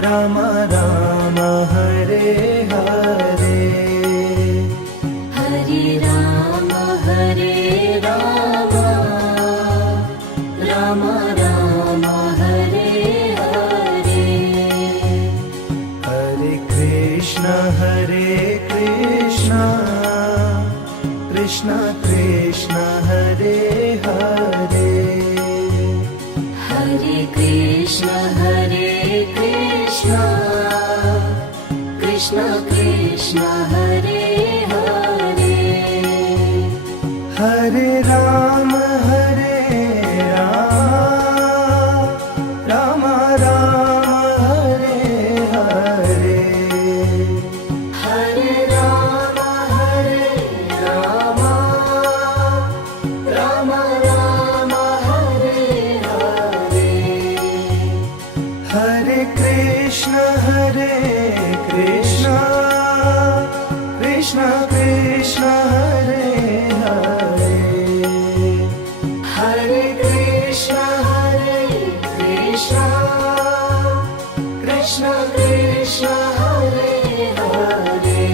Ram Ram Hare Hare, Hare Ram Ram Ram Hare Hare. Hare Krishna Krishna Krishna Hare Hare, Hare Krishna Krishna Krishna Hare Hare. Hare Ram Ram Ram Hare Hare, Hare Ram Ram Ram Hare Hare. Hare Krishna Krishna Krishna Hare Hare, Hare Krishna Krishna Krishna Hare Hare.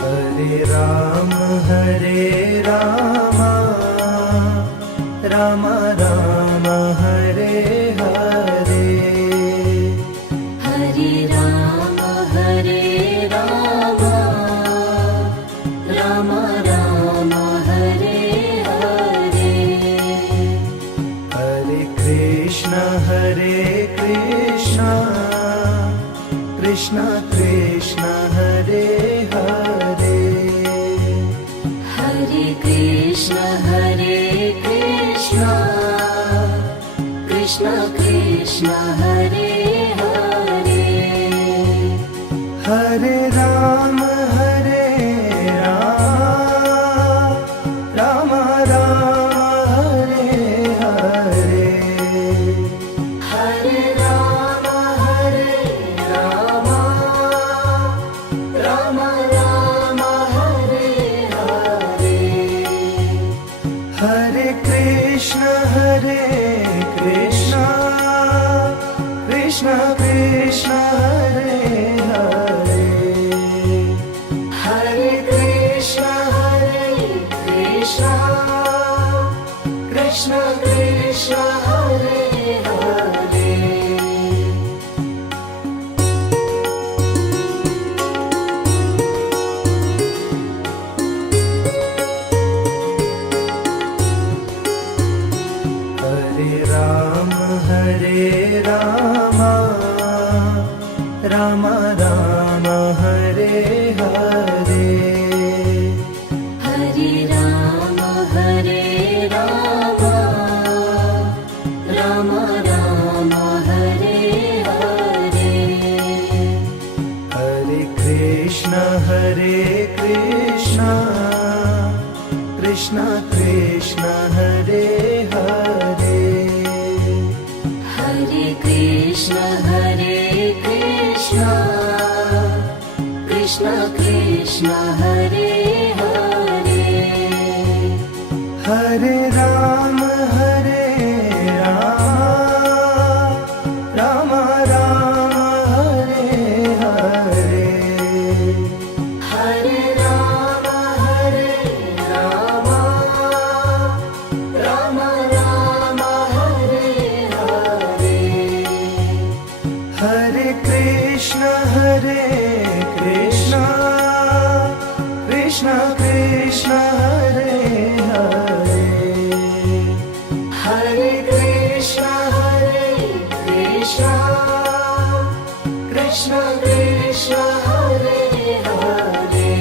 Hare Ram Ram Ram Hare Hare, Hare Ram Ram Ram Hare Hare. Hare Krishna Krishna Krishna Hare Hare, Hare Krishna Krishna Krishna Hare Hare. Hare Ram Ram Ram Hare Hare, Hare Ram Ram Ram Hare Hare. Hare Krishna Krishna Krishna Hare Hare, Hare Krishna Krishna Krishna Hare Hare. Hare Ram Ram Ram Hare Hare, Hare Ram Ram Ram Hare Hare. Hare Krishna Krishna Krishna Hare Hare, Hare Krishna Krishna Krishna Hare Hare. Hare Ram Ram Ram Hare Hare, Hare Ram Ram Ram Hare Hare. Hare Krishna Krishna Krishna Hare Hare, Hare Krishna Krishna Krishna Hare Hare.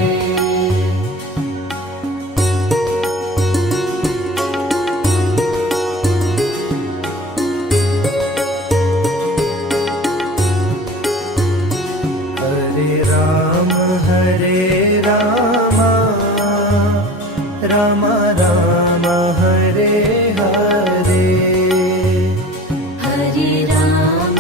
Hare Ram Ram Ram Hare Hare, Hare Ram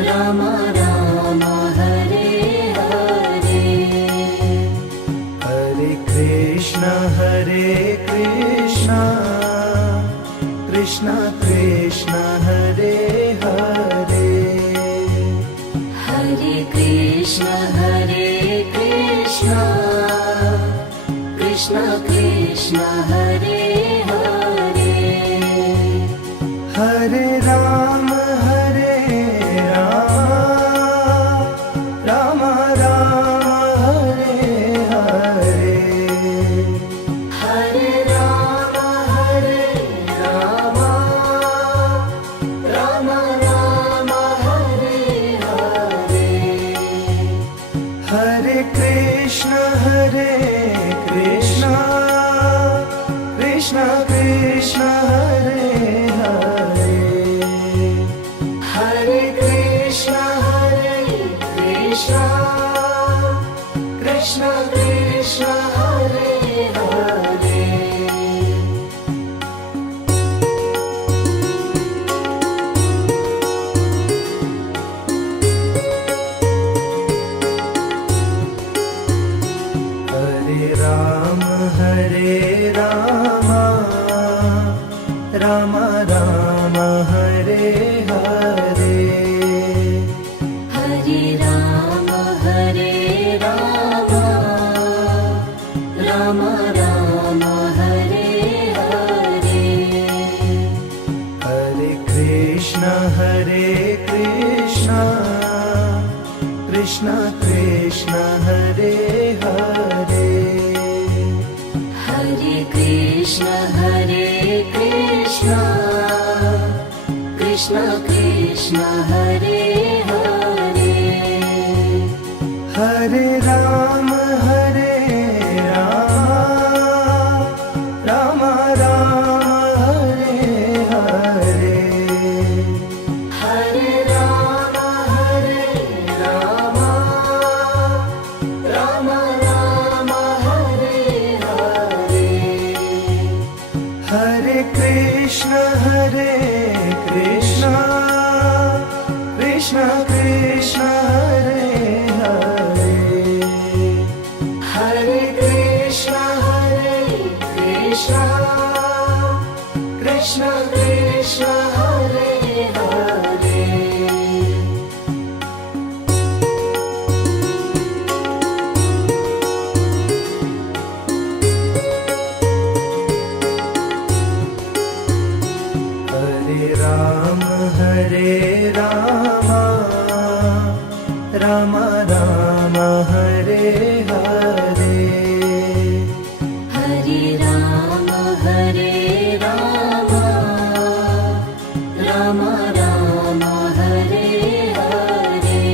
Ram Ram Hare Hare Hare Krishna Krishna Krishna Hare Hare Hare Krishna Krishna Krishna Hare Hare Hare Ram Ram Ram Hare Hare Hare Ram Ram Ram Hare Hare Hare Krishna Krishna Krishna Hare Hare Hare Krishna Krishna Krishna Hare Hare Hare Ram Ram Ram Hare Hare Hare Ram Ram Ram Hare Hare Hare Krishna Krishna Krishna Hare Hare Hare Krishna Krishna Krishna Hare Hare Hare Ram Ram Ram Hare Hare Hare Ram Ram Ram Hare Hare Hare Krishna Krishna Krishna Hare Hare Hare Krishna Krishna Krishna Hare Hare Hare Ram Ram Ram Hare Hare Hare Ram Ram Ram Hare Hare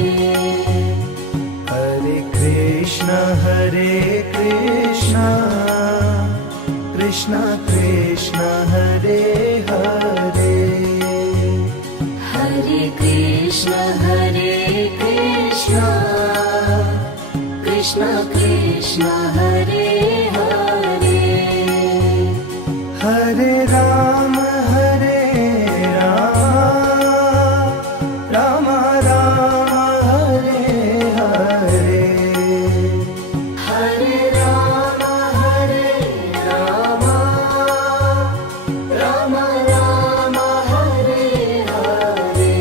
Hare Krishna Krishna Hare Hare Hare Krishna Krishna Hare Hare Hare Ram Ram Ram Hare Hare Hare Ram Ram Ram Hare Hare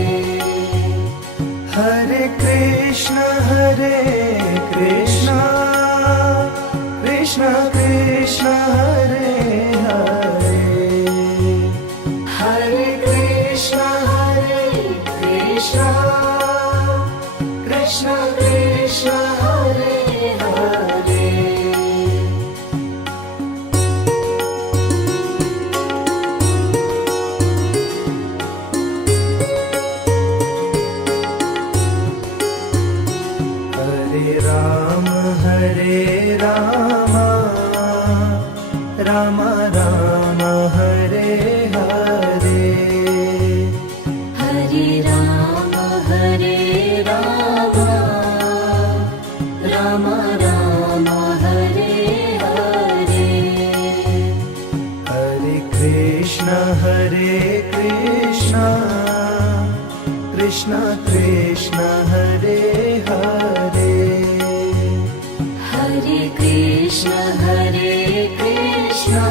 Hare Krishna Krishna Krishna Hare Hare Hare Krishna Krishna Krishna Hare Hare Hare Ram Ram Ram Hare Hare Hare Ram Ram Ram Hare Hare Hare Krishna Krishna Krishna Hare Hare Hare Krishna Hare Krishna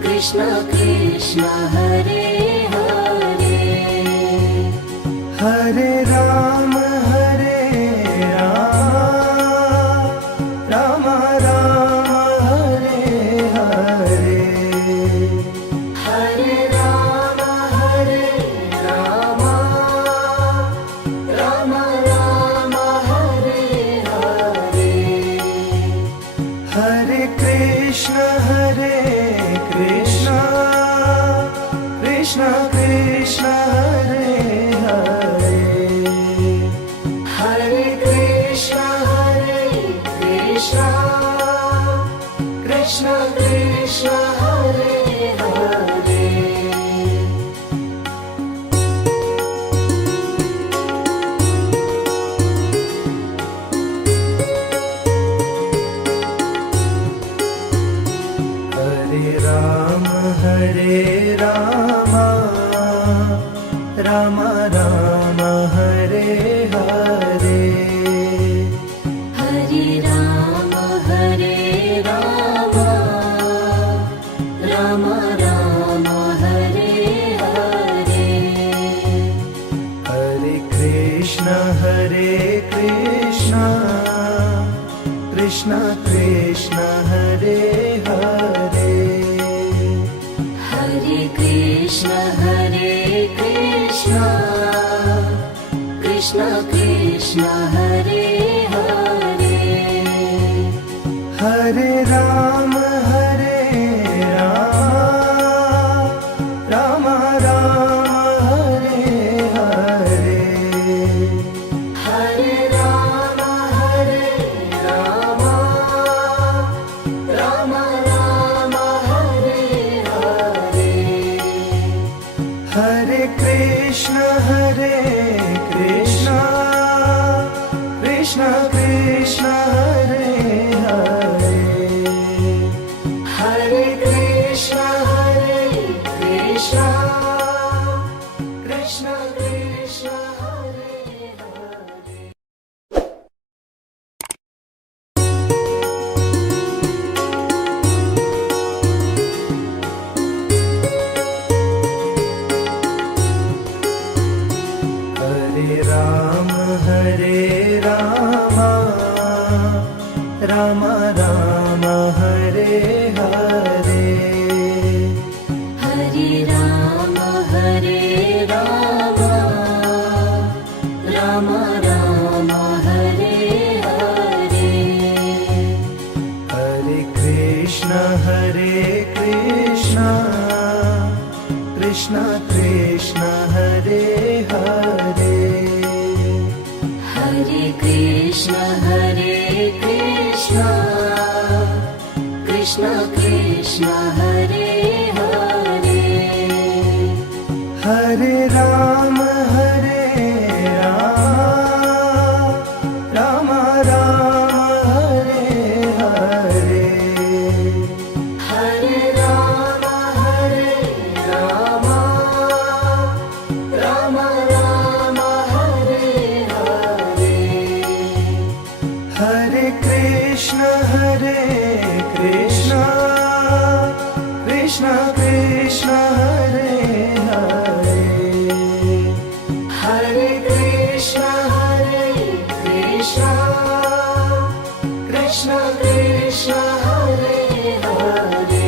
Krishna Krishna Hare Hare Hare Rama Rama Rama Hare Hare Hare Rama Rama Rama Hare Hare Hare Krishna Krishna Krishna Hare Hare Hare Krishna Krishna Krishna Hare Hare Hare Rama Rama Rama Hare Hare Hare Rama Rama Rama Hare Hare Hare Krishna Krishna Krishna Hare Hare Hare Krishna Krishna Krishna Hare Hare Hare Rama Rama Rama Hare Hare Hare Rama Rama Rama Hare Hare Hare Krishna Krishna Krishna Hare Hare Hare Krishna Krishna Krishna Hare Hare Hare Rama Rama Rama Hare Hare Hare Rama Rama Rama Hare Hare Hare Krishna Krishna Krishna Hare Hare Hare Krishna Krishna Hare Hare Hare Rama Rama Rama Hare Hare Hare Rama Rama Rama Hare Hare Hare Krishna Krishna Hare Hare Hare Krishna Krishna Hare Hare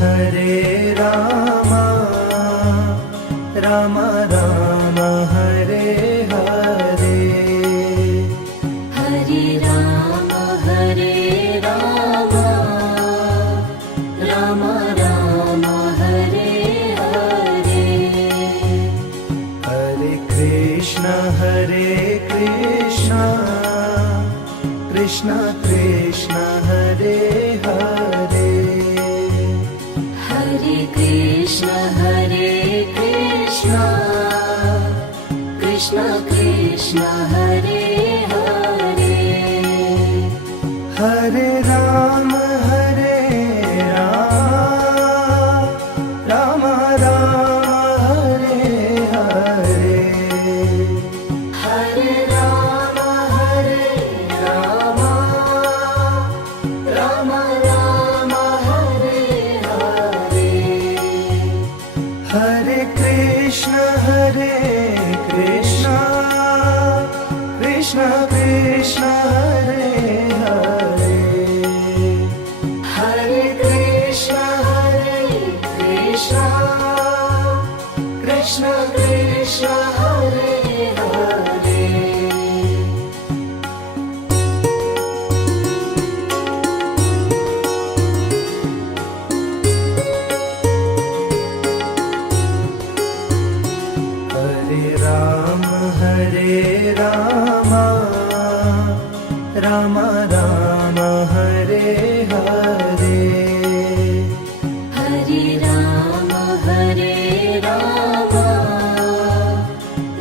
Hare Rama Rama Rama Hare Hare Hare Rama Rama Rama Hare Hare Hare Krishna Krishna Hare Hare Hare Krishna Krishna Krishna Krishna Hare Hare Hare Ram Ram Ram Hare Hare Hare Ram Ram Ram Hare Hare Hare Krishna Krishna Krishna Hare Hare Hare Krishna Krishna Krishna Hare Hare Hare Ram Ram Ram Hare Hare Hare Ram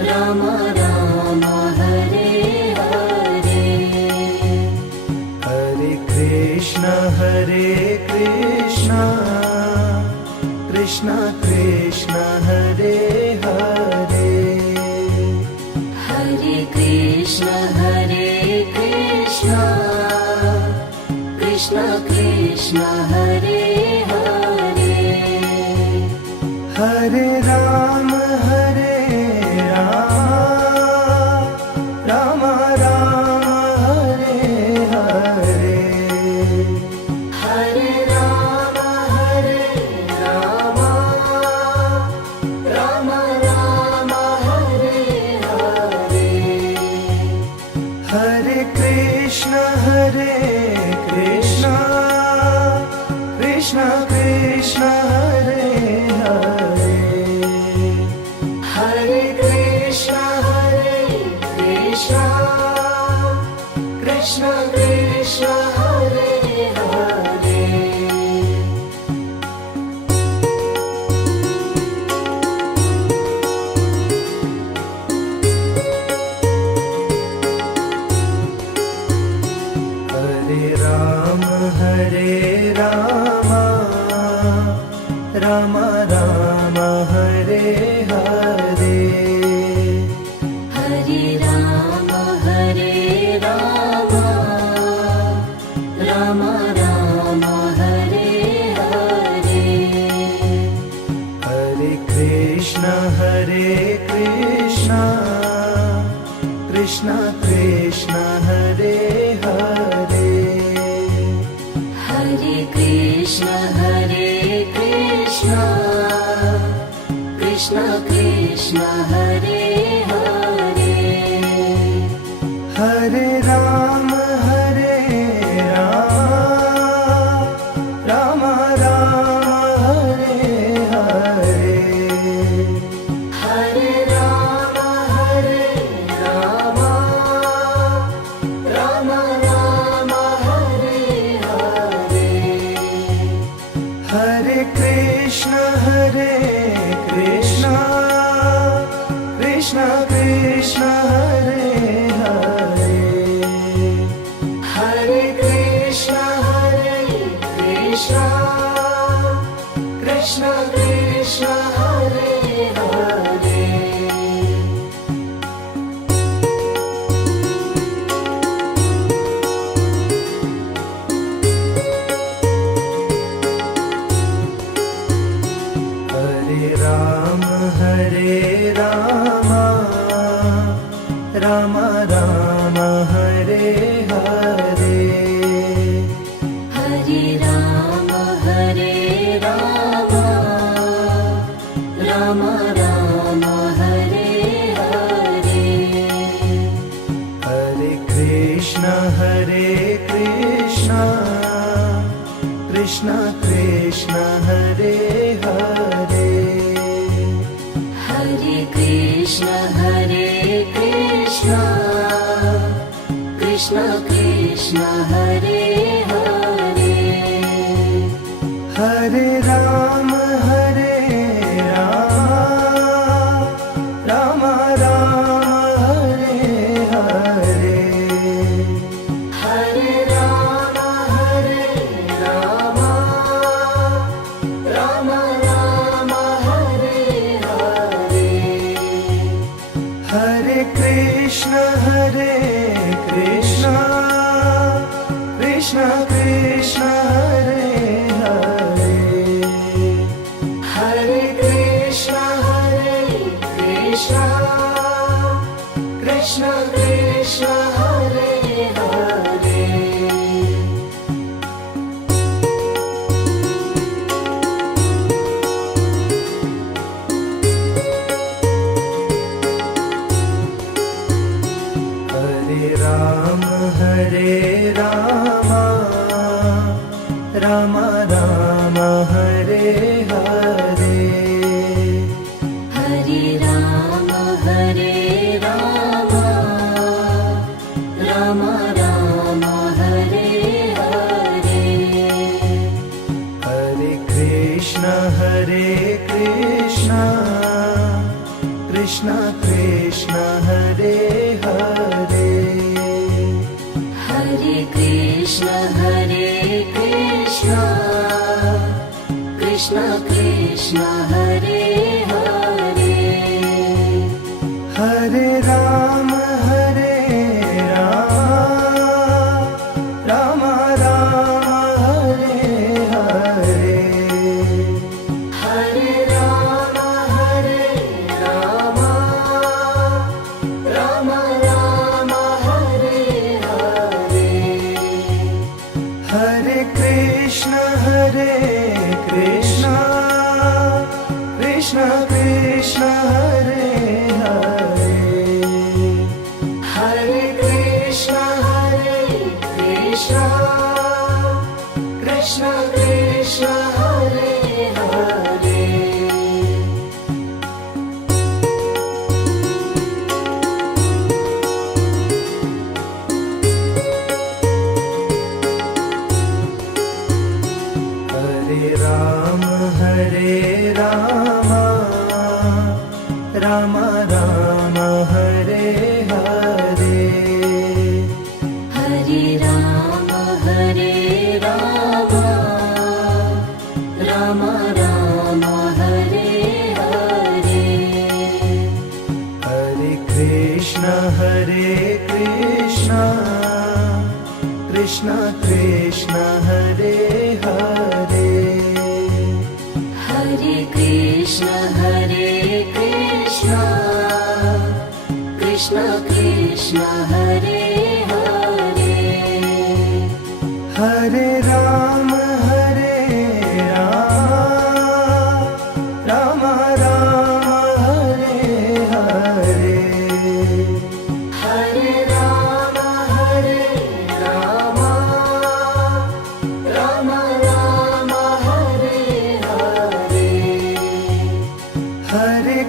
Ram Ram Hare Hare Hare Krishna Krishna Krishna Hare Hare Hare Krishna Krishna Krishna Hare Hare Hare Ram Ram Ram Hare Hare Hare Ram Ram Ram Hare Hare Hare Krishna Krishna Krishna Hare Hare Hare Krishna Krishna Krishna Hare Hare Hare Ram Ram Ram Hare Hare Hare Ram Ram Ram Hare Hare Hare Krishna Krishna Krishna Hare Hare Hare Krishna Krishna Krishna Hare Hare Hare Ram Ram Ram Hare Hare Hare Ram Ram Ram Hare Hare Hare Krishna Krishna Krishna Hare Hare Hare Krishna Krishna Krishna Hare Hare Hare Ram Ram Ram Hare Hare Hare Ram Ram Ram Hare Hare Hare Krishna Krishna Hare Hare Hare Krishna Krishna Krishna Hare Hare Hare Ram Ram Ram Hare Hare Ram Ram Ram Hare Hare Hare Ram Ram Ram Hare Hare Hare Krishna Krishna Krishna Hare Hare Hare Krishna Krishna Krishna Hare Hare Hare Ram Ram Ram Hare Hare Hare Ram Ram Ram Hare Hare Hare Krishna Krishna Krishna Hare Hare Hare Krishna Krishna Krishna Hare Hare Hare Ram Ram Ram Hare Hare Hare Ram Ram Ram Hare Hare Hare Krishna Krishna Krishna Hare Hare Hare Krishna Krishna Krishna Hare Hare Hare Ram Ram Ram Hare Hare Hare Ram Ram Ram Hare Hare Hare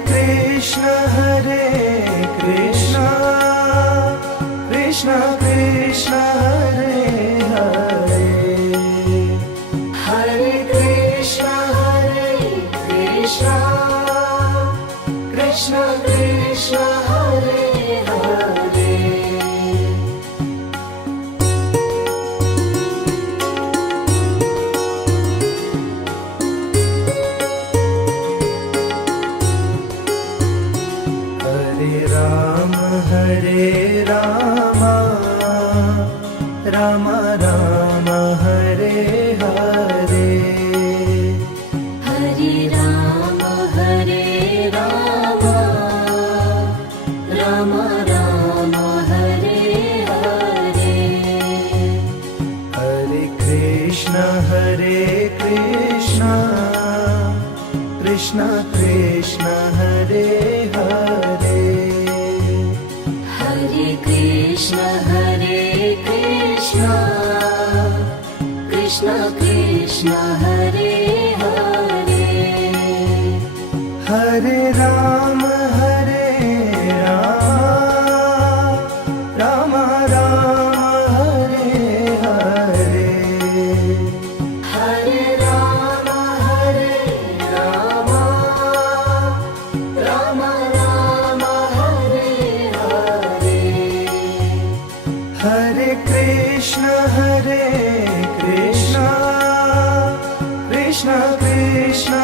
Krishna Krishna Krishna Hare Hare Hare Krishna Krishna Krishna Hare Hare Hare Ram Ram Ram Hare Hare Hare Ram Ram Ram Hare Hare Hare Krishna Krishna Krishna Hare Hare Hare Krishna Krishna Krishna Hare Hare Hare Ram Ram Ram Hare Hare Hare Ram Ram Ram Hare Hare Hare Krishna Krishna Krishna Krishna